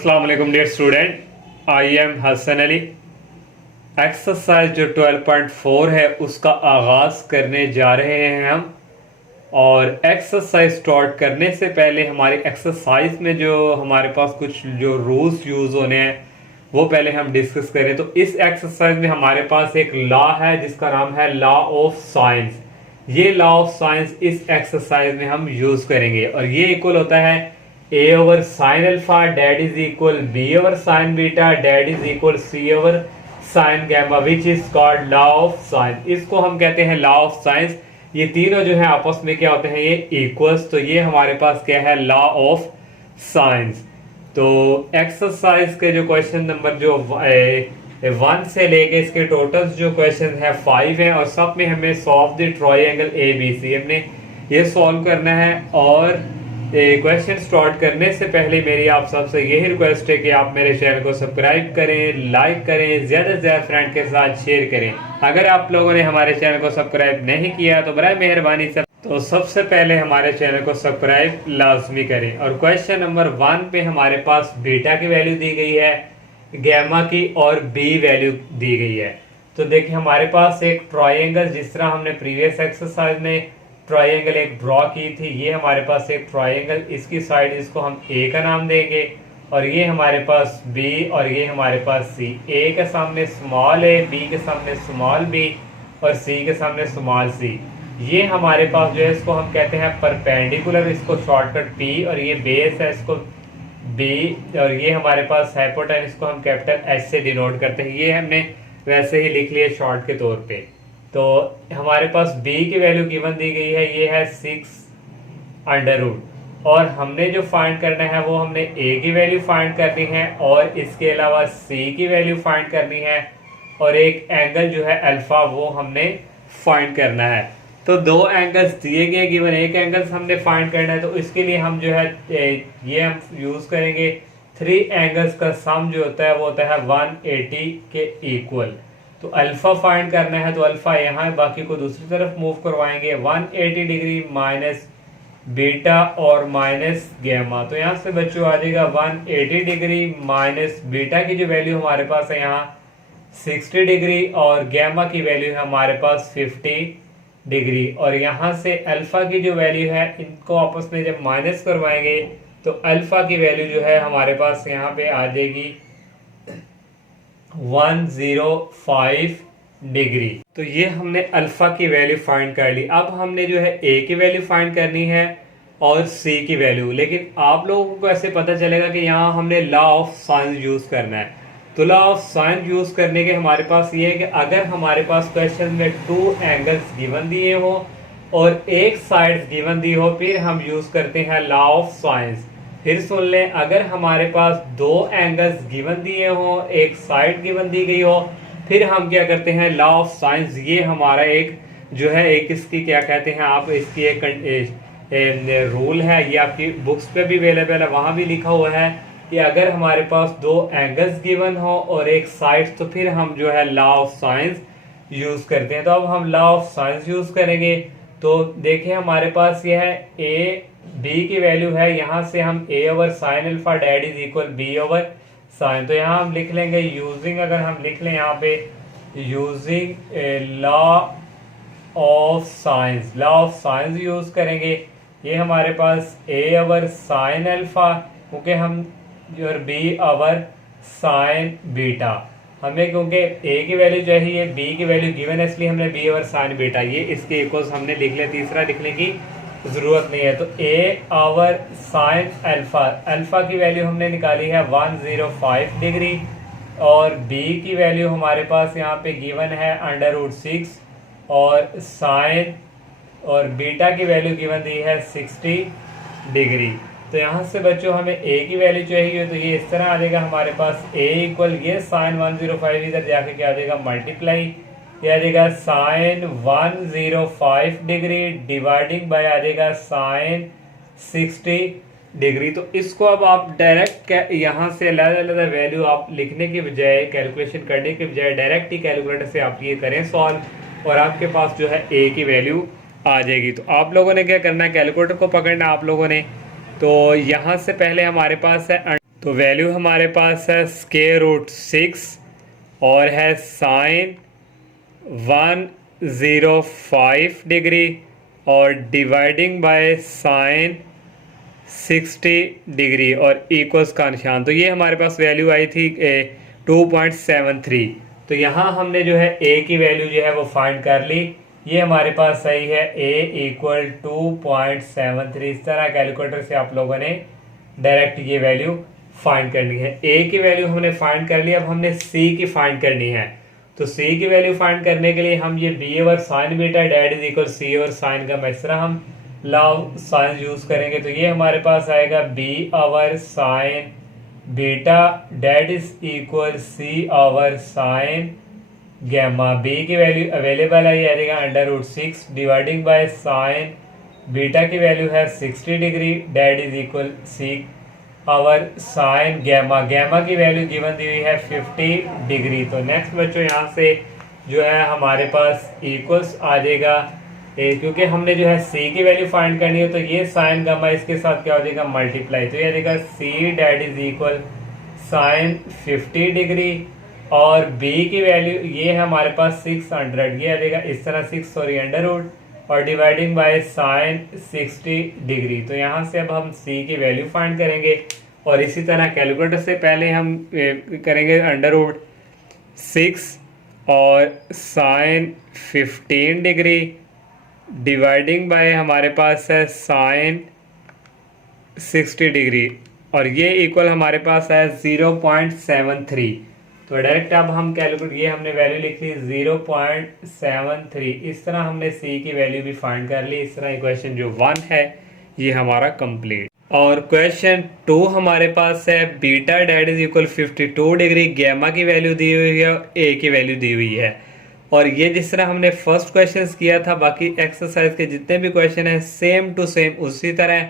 अस्सलाम वालेकुम dear student, I am Hasan Ali. Exercise जो 12.4 है उसका आगाज़ करने जा रहे हैं हम। और एक्सरसाइज स्टार्ट करने से पहले हमारी एक्सरसाइज में जो हमारे पास कुछ जो रूल्स यूज़ होने हैं वो पहले हम डिस्कस करें। तो इस एक्सरसाइज में हमारे पास एक लॉ है जिसका नाम है लॉ ऑफ साइंस। ये लॉ ऑफ साइंस इस एक्सरसाइज में हम यूज़ करेंगे और ये इक्वल होता है a over sin alpha that is equal b over sin beta that is equal c over sin gamma which is called law of science। इसको हम कहते हैं लॉ ऑफ साइंस। ये तीनों जो है आपस में क्या होते हैं, ये इक्वल्स। तो ये हमारे पास क्या है, लॉ ऑफ साइंस। तो एक्सरसाइज के जो क्वेश्चन नंबर जो 1 से लेके इसके टोटल जो क्वेश्चन है 5 है और सब में हमें सॉल्व द ट्रायंगल ABC हमने ये सॉल्व करना है। और क्वेश्चन स्टार्ट करने से पहले मेरी आप सबसे यही रिक्वेस्ट है कि आप मेरे चैनल को सब्सक्राइब करें, लाइक करें, ज़्यादा से ज़्यादा फ्रेंड के साथ शेयर करें। अगर आप लोगों ने हमारे चैनल को सब्सक्राइब नहीं किया तो बराए मेहरबानी तो सबसे पहले हमारे चैनल को सब्सक्राइब लाजमी करें। और क्वेश्चन नंबर 1 पे हमारे पास बीटा की वैल्यू दी गई है, गैमा की और बी वैल्यू दी गई है। तो देखिए हमारे पास एक ट्रायंगल, जिस तरह हमने प्रीवियस एक्सरसाइज में ट्रायंगल एक ड्रॉ की थी, ये हमारे पास एक ट्रायंगल, इसकी साइड इसको हम ए का नाम देंगे और ये हमारे पास बी और ये हमारे पास सी। ए के सामने स्मॉल ए, बी के सामने स्मॉल बी और सी के सामने स्मॉल सी। ये हमारे पास जो है इसको हम कहते हैं परपेंडिकुलर, इसको शॉर्टकट पी, और ये बेस है इसको बी, और ये हमारे पास हाइपोटेनस, इसको हम कैपिटल एच से डिनोट करते हैं। ये हमने वैसे ही लिख लिया शॉर्ट के तौर पे। तो हमारे पास b की वैल्यू गिवन दी गई है, ये है 6√। और हमने जो फाइंड करना है वो हमने a की वैल्यू फाइंड करनी है और इसके अलावा c की वैल्यू फाइंड करनी है और एक एंगल जो है अल्फा वो हमने फाइंड करना है। तो दो एंगल्स दिए गए गिवन, एक एंगल्स हमने फाइंड करना है। तो इसके लिए हम जो है ये हम यूज करेंगे 3 एंगल्स का सम जो होता है वो होता है 180 के इक्वल। तो अल्फा फाइंड करना है तो अल्फा यहाँ है, बाकी को दूसरी तरफ मूव करवाएंगे। 180 डिग्री माइनस बीटा और माइनस गैमा। तो यहाँ से बच्चों आ जाएगा 180 डिग्री माइनस बीटा की जो वैल्यू हमारे पास है यहाँ 60 डिग्री और गैमा की वैल्यू है हमारे पास 50 डिग्री। और यहाँ से अल्फा की जो वैल्यू है, इनको आपस में जब माइनस करवाएंगे तो अल्फा की वैल्यू जो है हमारे पास यहाँ पे आ जाएगी 105 डिग्री। तो ये हमने अल्फा की वैल्यू फाइंड कर ली। अब हमने जो है ए की वैल्यू फाइंड करनी है और सी की वैल्यू। लेकिन आप लोगों को ऐसे पता चलेगा कि यहाँ हमने लॉ ऑफ साइंस यूज करना है। तो लॉ ऑफ साइंस यूज करने के हमारे पास ये है कि अगर हमारे पास क्वेश्चन में 2 एंगल्स गिवन दिए हो और एक साइड गिवन दी हो, फिर हम यूज करते हैं लॉ ऑफ साइंस। फिर सुन लें, अगर हमारे पास 2 एंगल्स गिवन दिए हो, एक साइड गिवन दी गई हो, फिर हम क्या करते हैं लॉ ऑफ साइंस। ये हमारा एक जो है एक इसकी क्या कहते हैं आप, इसकी एक रूल है, ये आपकी बुक्स पे भी अवेलेबल है, वहाँ भी लिखा हुआ है कि अगर हमारे पास 2 एंगल्स गिवन हो और एक साइड, तो फिर हम जो है लॉ ऑफ साइंस यूज करते हैं। तो अब हम लॉ ऑफ साइंस यूज करेंगे। तो देखिए हमारे पास ये है ए बी की वैल्यू है, यहाँ से हम a over sine alpha that is equal b over sine. तो यहाँ हम लिख लेंगे यूजिंग, अगर हम लिख लें यहाँ पे using law of science, law of science use करेंगे। ये हमारे पास a ओवर साइन अल्फा, क्योंकि हम और b ओवर साइन बीटा, हमें क्योंकि a की वैल्यू चाहिए, b की वैल्यू गिवन है, इसलिए हमने b ओवर साइन बीटा ये इसके इक्वल्स हमने लिख लिया, तीसरा लिखने की जरूरत नहीं है। तो a over sine alpha, alpha की वैल्यू हमने निकाली है 105 डिग्री और b की वैल्यू हमारे पास यहाँ पे गिवन है √6 और साइन और बीटा की वैल्यू गिवन दी है 60 डिग्री। तो यहाँ से बच्चों हमें a की वैल्यू चाहिए, तो ये इस तरह आ जाएगा हमारे पास a इक्वल ये साइन 105 इधर जाके क्या आ जाएगा मल्टीप्लाई, ये आ जाएगा साइन 105 डिग्री डिवाइडिंग बाय आ जाएगा साइन 60 डिग्री। तो इसको अब आप डायरेक्ट यहाँ से अलग अलग वैल्यू आप लिखने की बजाय, कैलकुलेशन करने के बजाय डायरेक्ट ही कैलकुलेटर से आप ये करें सॉल्व और आपके पास जो है a की वैल्यू आ जाएगी। तो आप लोगों ने क्या करना है, कैलकुलेटर को पकड़ना आप लोगों ने। तो यहाँ से पहले हमारे पास है तो वैल्यू हमारे पास है √6 और है साइन 105 डिग्री और डिवाइडिंग बाय साइन 60 डिग्री और इक्वल्स का निशान। तो ये हमारे पास वैल्यू आई थी 2.73। तो यहाँ हमने जो है ए की वैल्यू जो है वो फाइंड कर ली। ये हमारे पास सही है, a = 2.73। इस तरह कैलकुलेटर से आप लोगों ने डायरेक्ट ये वैल्यू फाइंड करनी है। ए की वैल्यू हमने फाइंड कर ली, अब हमने सी की फाइंड करनी है। तो सी की वैल्यू फाइंड करने के लिए हम ये b over sine beta that is equal c over sine का इस तरह हम लॉ ऑफ साइन यूज करेंगे। तो ये हमारे पास आएगा b over sine beta that is equal c over sine gamma. B की वैल्यू अवेलेबल है, ये आएगा √6 डिवाइडिंग बाय साइन बीटा की वैल्यू है 60 degree that is equal c over sine gamma. Gamma की वैल्यू गिवन दी हुई है 50 डिग्री। तो नेक्स्ट बच्चों यहाँ से जो है हमारे पास इक्वल्स आ जाएगा, क्योंकि हमने जो है सी की वैल्यू फाइंड करनी है। तो ये साइन गामा इसके साथ क्या हो जाएगा, मल्टीप्लाई। तो ये आ जाएगा C date is equal sine 50 degree और बी की वैल्यू ये है हमारे पास 600, ये आ जाएगा इस तरह 6 और डिवाइडिंग बाय साइन 60 डिग्री। तो यहाँ से अब हम सी की वैल्यू फाइंड करेंगे और इसी तरह कैलकुलेटर से पहले हम करेंगे √6 और साइन 15 डिग्री डिवाइडिंग बाय हमारे पास है साइन 60 डिग्री और ये इक्वल हमारे पास है 0.73। तो डायरेक्ट अब हम कैलकुलेट, ये हमने वैल्यू लिख ली 0.73। इस तरह हमने सी की वैल्यू भी फाइंड कर ली। इस तरह इक्वेशन जो 1 है ये हमारा कंप्लीट। और क्वेश्चन 2 हमारे पास है beta that is equal 52 degree, gamma की वैल्यू दी हुई है और ए की वैल्यू दी हुई है। और ये जिस तरह हमने फर्स्ट क्वेश्चन किया था, बाकी एक्सरसाइज के जितने भी क्वेश्चन हैं सेम टू सेम उसी तरह।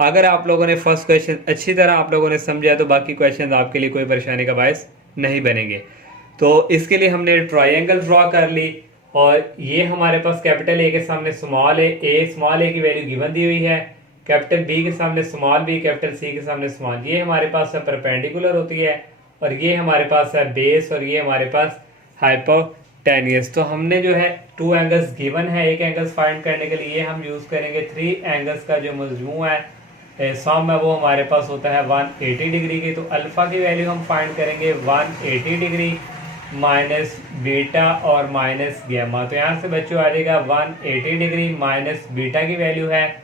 अगर आप लोगों ने फर्स्ट क्वेश्चन अच्छी तरह आप लोगों ने समझा तो बाकी क्वेश्चन आपके लिए कोई परेशानी का बायस नहीं बनेंगे। तो इसके लिए हमने ट्रायंगल ड्रॉ कर ली और ये हमारे पास कैपिटल ए के सामने स्मॉल ए की वैल्यू गिवन दी हुई है, कैपिटल बी के सामने स्मॉल बी, कैपिटल सी के सामने स्मॉल। ये हमारे पास परपेंडिकुलर होती है और ये हमारे पास है बेस और ये हमारे पास हाइपोटेनियस। तो हमने जो है 2 एंगल्स गिवन है, एक एंगल्स फाइंड करने के लिए हम यूज करेंगे 3 एंगल्स का जो मजमू है सम है वो हमारे पास होता है 180 डिग्री की। तो अल्फा की वैल्यू हम फाइंड करेंगे 180 डिग्री माइनस बीटा और माइनस गैमा। तो यहाँ से बच्चों आ जाएगा 180 डिग्री माइनस बीटा की वैल्यू है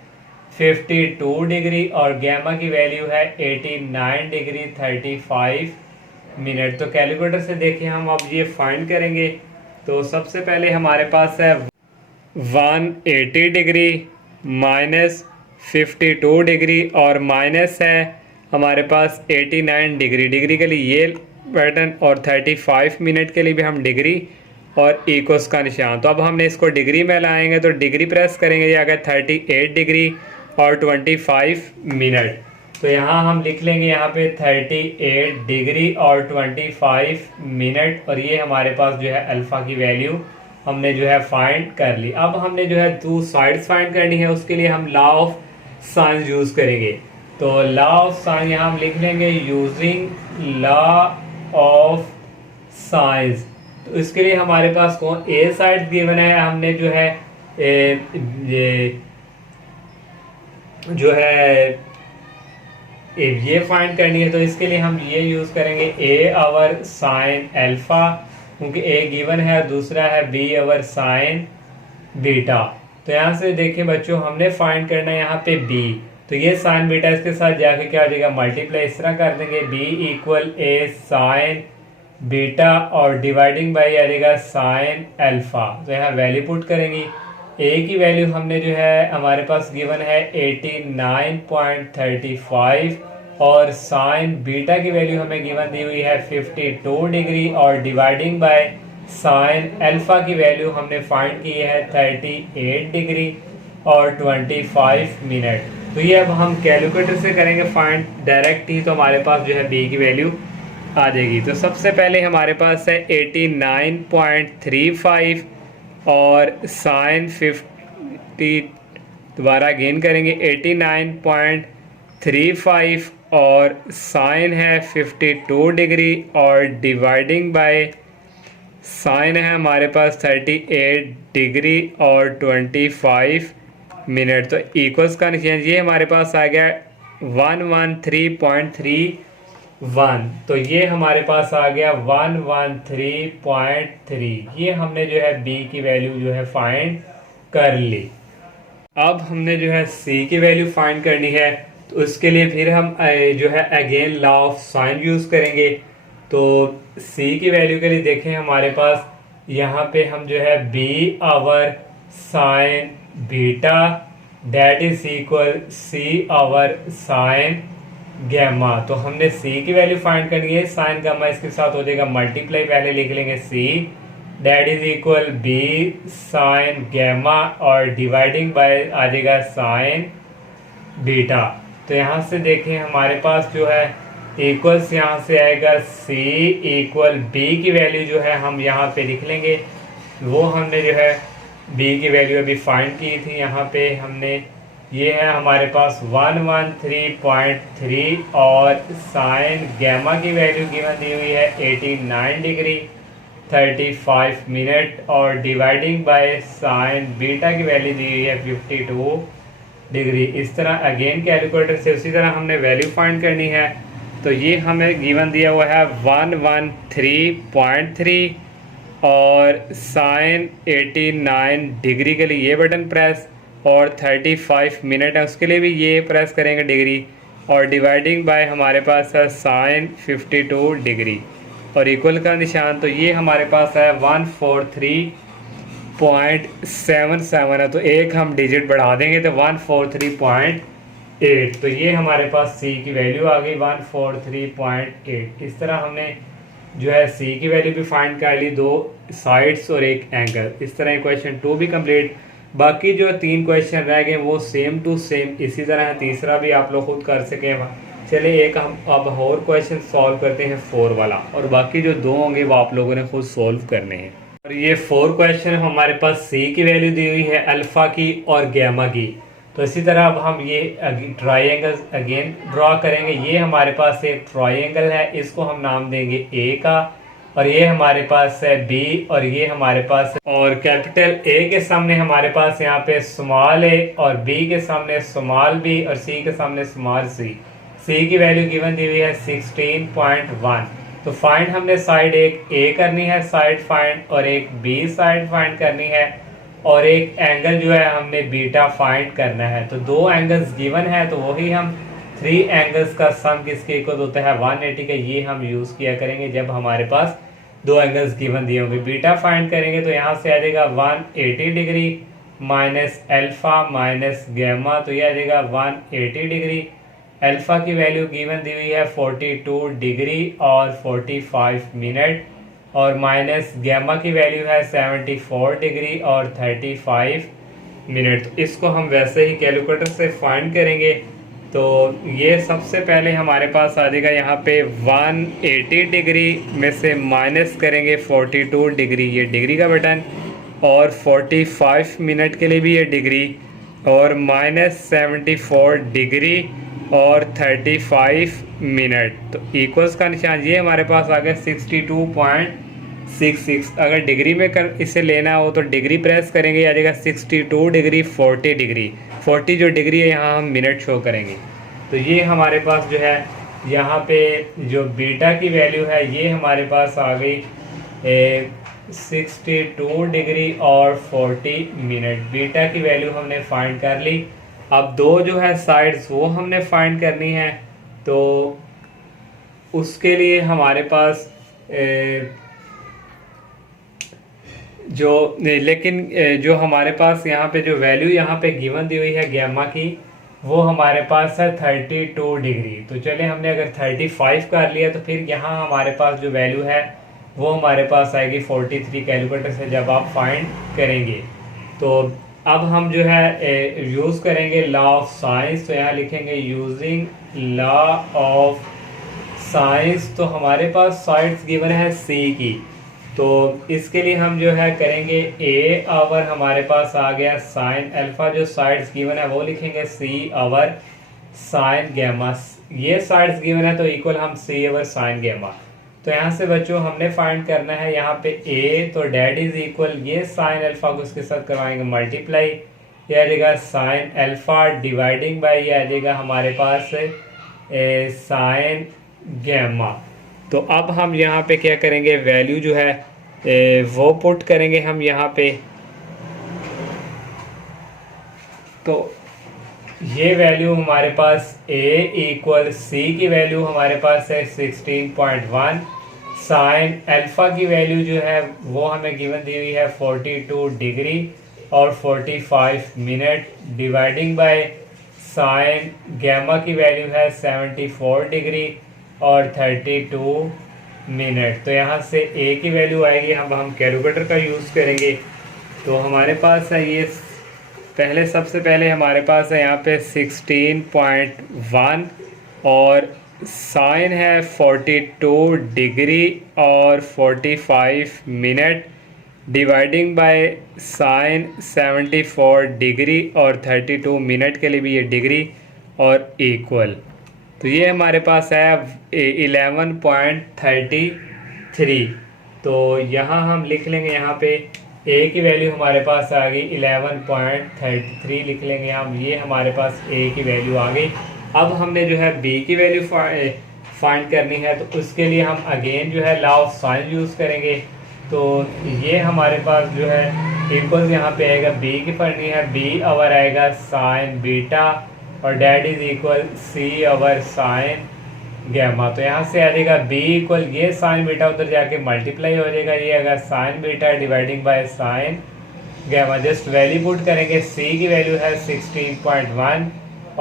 52 डिग्री और गैमा की वैल्यू है 89 डिग्री 35 मिनट। तो कैलकुलेटर से देखिए हम अब ये फाइंड करेंगे। तो सबसे पहले हमारे पास है 180 डिग्री माइनस 52 डिग्री और माइनस है हमारे पास 89 डिग्री। डिग्री के लिए ये पैटर्न और 35 मिनट के लिए भी हम डिग्री और इक्वल्स का निशान। तो अब हमने इसको डिग्री में लाएंगे तो डिग्री प्रेस करेंगे, ये आ गया 38 डिग्री और 25 मिनट। तो यहाँ हम लिख लेंगे यहाँ पे 38 डिग्री और 25 मिनट और ये हमारे पास जो है अल्फा की वैल्यू हमने जो है फाइंड कर ली। अब हमने जो है 2 साइड्स फाइंड करनी है, उसके लिए हम लॉ ऑफ साइन यूज करेंगे। तो लॉ ऑफ साइन यहाँ हम लिख लेंगे यूजिंग लॉ ऑफ साइंस। तो इसके लिए हमारे पास कौन ए साइड गिवन है, हमने जो है ये फाइंड करनी है। तो इसके लिए हम ये यूज करेंगे ए ओवर साइन अल्फा, क्योंकि ए गिवन है, दूसरा है बी ओवर साइन बीटा। तो यहाँ से देखिए बच्चों हमने फाइंड करना है यहाँ पे बी। तो ये साइन बीटा इसके साथ जाके क्या हो जाएगा, मल्टीप्लाई इस तरह कर देंगे, बी इक्वल ए साइन बीटा और डिवाइडिंग बाई आ जाएगा साइन अल्फा। तो यहाँ वैल्यू पुट करेंगी। ए की वैल्यू हमने जो है हमारे पास गिवन है 89.35 और साइन बीटा की वैल्यू हमें गिवन दी हुई है 52 डिग्री और डिवाइडिंग बाय साइन अल्फा की वैल्यू हमने फाइंड की है 38 डिग्री और 25 मिनट। तो ये अब हम कैलकुलेटर से करेंगे फाइंड डायरेक्ट ही, तो हमारे पास जो है बी की वैल्यू आ जाएगी। तो सबसे पहले हमारे पास है 89.35 और साइन 50 दोबारा गेन करेंगे 89.35 और साइन है 52 डिग्री और डिवाइडिंग बाय साइन है हमारे पास 38 डिग्री और 25 मिनट। तो इक्वल्स का निशान ये हमारे पास आ गया 113.31। तो ये हमारे पास आ गया 113.3। ये हमने जो है बी की वैल्यू जो है फाइंड कर ली। अब हमने जो है सी की वैल्यू फाइंड करनी है, तो उसके लिए फिर हम जो है again law of sine use करेंगे। तो सी की वैल्यू के लिए देखें हमारे पास यहाँ पे हम जो है b over sine beta that is equal c over sine gamma. तो हमने सी की वैल्यू फाइंड करनी है, साइन गामा इसके साथ हो जाएगा मल्टीप्लाई, पहले लिख लेंगे c that is equal b sine gamma और डिवाइडिंग बाय आ जाएगा साइन बीटा। तो यहाँ से देखें हमारे पास जो है इक्वल्स यहाँ से आएगा सी इक्वल बी की वैल्यू जो है हम यहाँ पे लिख लेंगे। वो हमने जो है बी की वैल्यू अभी फाइंड की थी, यहाँ पे हमने ये है हमारे पास 113.3 और साइन गैमा की वैल्यू गिवन दी हुई है 89 डिग्री 35 मिनट और डिवाइडिंग बाय साइन बीटा की वैल्यू दी हुई है 52 डिग्री। इस तरह अगेन कैलकुलेटर से उसी तरह हमने वैल्यू फाइंड करनी है। तो ये हमें गिवन दिया हुआ है 113.3 और साइन 89 डिग्री के लिए ये बटन प्रेस और 35 मिनट है उसके लिए भी ये प्रेस करेंगे डिग्री और डिवाइडिंग बाय हमारे पास है साइन 52 डिग्री और इक्वल का निशान। तो ये हमारे पास है 143.77 है, तो एक हम डिजिट बढ़ा देंगे तो 143.8। तो ये हमारे पास सी की वैल्यू आ गई 143.8। इस तरह हमने जो है सी की वैल्यू भी फाइंड कर ली, दो साइड्स और एक एंगल। इस तरह क्वेश्चन 2 भी कंप्लीट। बाकी जो 3 क्वेश्चन रह गए वो सेम टू सेम इसी तरह है, तीसरा भी आप लोग खुद कर सकें। चलिए एक हम अब और क्वेश्चन सॉल्व करते हैं 4 वाला, और बाकी जो 2 होंगे वो आप लोगों ने खुद सॉल्व करने हैं। और ये 4 क्वेश्चन हमारे पास सी की वैल्यू दी हुई है अल्फा की और गैमा की। तो इसी तरह अब हम ये ट्राइंगल अगेन ड्रॉ करेंगे। ये हमारे पास एक ट्राइंगल है, इसको हम नाम देंगे ए का, और ये हमारे पास है बी और ये हमारे पास है, और कैपिटल ए के सामने हमारे पास यहाँ पे स्मॉल ए और बी के सामने स्मॉल बी और सी के सामने स्मॉल सी। सी की वैल्यू गिवन दी हुई है 16.1। तो फाइंड हमने साइड एक ए करनी है साइड फाइंड, और एक बी साइड फाइंड करनी है, और एक एंगल जो है हमने बीटा फाइंड करना है। तो 2 एंगल्स गिवन है, तो वही हम 3 एंगल्स का सम किसके इक्वल होता है 180 का, ये हम यूज किया करेंगे जब हमारे पास 2 एंगल्स गिवन दिए होंगे। बीटा फाइंड करेंगे तो यहाँ से आ जाएगा 180 degree minus alpha minus gamma, तो ये आ जाएगा 180 डिग्री। अल्फा की वैल्यू गिवन दी हुई है 42 डिग्री और 45 मिनट, और माइनस गैमा की वैल्यू है 74 डिग्री और 35 मिनट। तो इसको हम वैसे ही कैलकुलेटर से फाइंड करेंगे। तो ये सबसे पहले हमारे पास आ जाएगा यहाँ पे 180 डिग्री में से माइनस करेंगे 42 डिग्री, ये डिग्री का बटन, और 45 मिनट के लिए भी ये डिग्री, और माइनस 74 डिग्री और 35 मिनट। तो इक्वल्स का निशान ये हमारे पास आ गया 62.66। अगर डिग्री में इसे लेना हो तो डिग्री प्रेस करेंगे, आ जाएगा 62 डिग्री 40 डिग्री, 40 जो डिग्री है यहाँ हम मिनट शो करेंगे। तो ये हमारे पास जो है यहाँ पे जो बीटा की वैल्यू है ये हमारे पास आ गई 62 डिग्री और 40 मिनट। बीटा की वैल्यू हमने फाइंड कर ली। अब 2 जो है साइड्स वो हमने फाइंड करनी है। तो उसके लिए हमारे पास जो हमारे पास यहाँ पे जो वैल्यू यहाँ पे गिवन दी हुई है गैमा की, वो हमारे पास है 32 डिग्री। तो चले हमने अगर 35 कर लिया तो फिर यहाँ हमारे पास जो वैल्यू है वो हमारे पास आएगी 43 कैलकुलेटर से जब आप फाइंड करेंगे। तो अब हम जो है यूज़ करेंगे लॉ ऑफ साइंस। तो यहाँ लिखेंगे यूजिंग लॉ ऑफ साइंस। तो हमारे पास साइड्स गिवन है सी की, तो इसके लिए हम जो है करेंगे ए आवर हमारे पास आ गया साइन अल्फा, जो साइड्स गिवन है वो लिखेंगे सी आवर साइन गैमा। ये साइड्स गिवन है तो इक्वल हम सी ओवर साइन गैमा। तो यहाँ से बच्चों हमने फाइंड करना है यहाँ पे ए, तो डेट इज इक्वल ये साइन अल्फा को उसके साथ करवाएंगे मल्टीप्लाई, ये आ जाएगा साइन अल्फा डिवाइडिंग बाय ये आ जाएगा हमारे पास साइन गैमा। तो अब हम यहाँ पे क्या करेंगे, वैल्यू जो है वो पुट करेंगे हम यहाँ पे। तो ये वैल्यू हमारे पास a इक्वल सी की वैल्यू हमारे पास है 16.1, साइन अल्फा की वैल्यू जो है वो हमें गिवन दी हुई है 42 डिग्री और 45 minute, dividing by sine gamma की वैल्यू है 74 डिग्री और 32 मिनट। तो यहाँ से a की वैल्यू आएगी, हम कैलकुलेटर का यूज़ करेंगे। तो हमारे पास है ये सबसे पहले हमारे पास है यहाँ पे 16.1 और साइन है 42 डिग्री और 45 minute, dividing by sign 74 degree और 32 मिनट के लिए भी ये डिग्री और इक्वल। तो ये हमारे पास है 11.33। तो यहाँ हम लिख लेंगे, यहाँ पे a की वैल्यू हमारे पास आ गई 11.33 लिख लेंगे हम, ये हमारे पास a की वैल्यू आ गई। अब हमने जो है b की वैल्यू फाइंड करनी है, तो उसके लिए हम अगेन जो है लॉ ऑफ साइन यूज़ करेंगे। तो ये हमारे पास जो है इक्वल यहाँ पे आएगा, b की पढ़नी है, b ओवर आएगा साइन बीटा और that is equal c over sine gamma. तो यहाँ से आ जाएगा b इक्वल ये साइन बीटा उधर जाके मल्टीप्लाई हो जाएगा, ये अगर sine beta dividing by sine gamma. Just value put करेंगे, c की वैल्यू है 16.1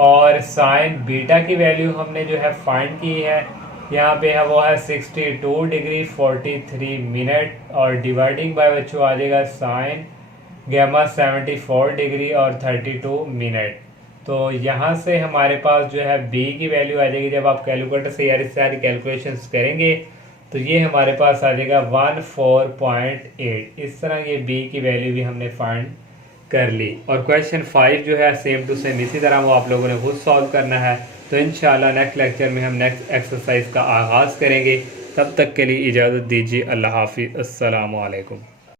और साइन बीटा की वैल्यू हमने जो है फाइंड की है यहाँ पे है वो है 62 डिग्री 43 मिनट और डिवाइडिंग बाय बच्चों आ जाएगा साइन गैमा 74 डिग्री और 32 मिनट। तो यहाँ से हमारे पास जो है b की वैल्यू आ जाएगी, जब आप कैलकुलेटर से यार सारी कैलकुलेशंस करेंगे तो ये हमारे पास आ जाएगा 14.8। इस तरह ये b की वैल्यू भी हमने फाइंड कर ली। और क्वेश्चन 5 जो है सेम टू सेम इसी तरह वो आप लोगों ने खुद सॉल्व करना है। तो इंशाल्लाह नेक्स्ट लेक्चर में हम नेक्स्ट एक्सरसाइज का आगाज़ करेंगे। तब तक के लिए इजाज़त दीजिए। अल्लाह हाफिज़। अस्सलामु अलैकुम।